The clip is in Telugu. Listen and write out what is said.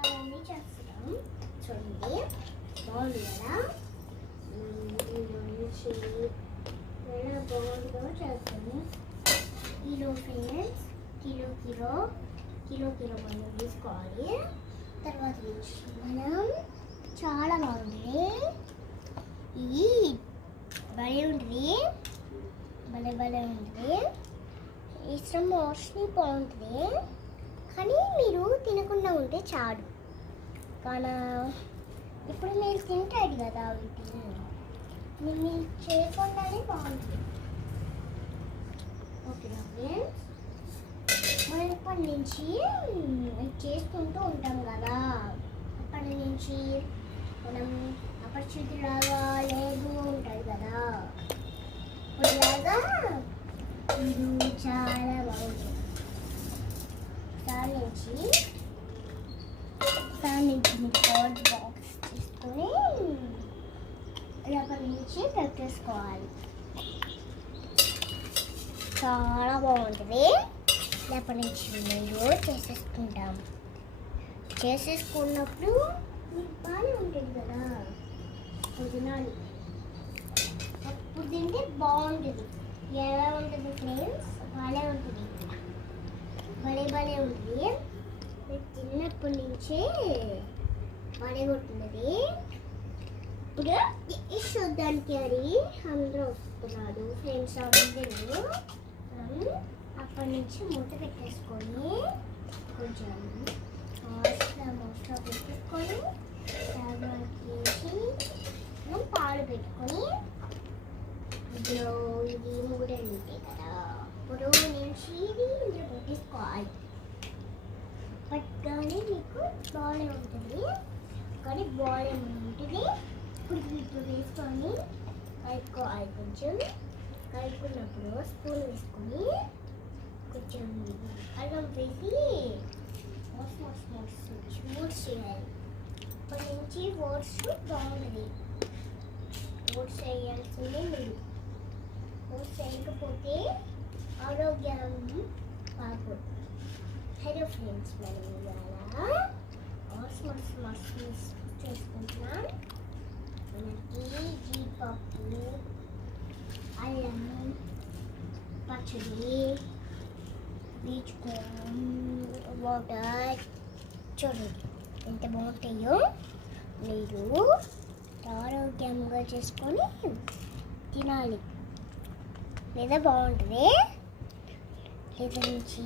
వంటకాలన్నీ చేస్తున్నాం. చూడండి బాగుంది కదా. మంచి ఎలా బాగుందో చేస్తాము. కిలో ఫ్రెండ్స్, కిలో మనం తీసుకోవాలి. తర్వాత నుంచి మనం చాలా బాగుంటుంది. ఇది భలే ఉంటుంది, భలే ఉంటుంది. ఇష్టం మోస్ట్లీ బాగుంటుంది, కానీ మీరు తినకుండా ఉంటే చాలు. కానీ ఇప్పుడు మీరు తింటారు కదా వీటిని, మీరు చేయకుండానే బాగుంటుంది. ఓకేనా ఫ్రెండ్స్, మనం ఇప్పటి నుంచి చేసుకుంటూ ఉంటాం కదా. అప్పటి నుంచి మనం అపరిచితులాగా లేదు ఉంటుంది కదా. ఇలాగా ఇది చాలా బాగుంటుంది. దాని నుంచి మీకు కార్డ్ బాక్స్ తీసుకొని ఇలాపటి నుంచి పెట్టేసుకోవాలి. చాలా బాగుంటుంది. ఇలాపటి నుంచి మీరు చేసేసుకున్నప్పుడు మీకు బాగానే ఉంటుంది కదా. తినాలి, అప్పుడు తింటే బాగుంటుంది. ఎలా ఉంటుంది ఫ్రెండ్స్? భలే ఉంటుంది, భలే ఉంటుంది. మీరు చిన్నప్పటి నుంచే భలే కొట్టున్నది. ఇప్పుడు చూడ్డానికి అది అందరూ వస్తున్నారు ఫ్రెండ్స్ అందరూ. అప్పటి నుంచి మూత పెట్టేసుకొని కొంచెం మోస్ట్గా పెట్టేసుకొని వేసి పాలు పెట్టుకొని ఇందులో ఇది మూడేళ్ళు ఉంటాయి కదా. ఇప్పుడు నుంచి ఇది ఇందులో పెట్టేసుకోవాలి. పట్టుగానే మీకు బాగానే ఉంటుంది, కానీ బాగానే ఉంటుంది. ఇప్పుడు వేసుకొని కలుపుకోవాలి. కొంచెం కలుపుకున్నప్పుడు స్పూన్ వేసుకొని కొంచెం అల్లం వేసి ఓట్స్ చేయాలి. ఇప్పటి నుంచి ఓట్స్ బాగుంటుంది. ఓట్స్ వేయాల్సిందే మీరు. ఓట్స్ వేయకపోతే ఆరోగ్యం బాగోదు. హలో ఫ్రెండ్స్, మనం ఇవాళ మస్తు చేసుకుంటున్నాం. మనకి జీడిపప్పు, అల్లం, పచ్చడి, బీచుకోవడం, వాటర్. చూడండి ఎంత బాగుంటాయో. మీరు ఆరోగ్యంగా చేసుకొని తినాలి, లేదా బాగుంటుంది. లేదా నుంచి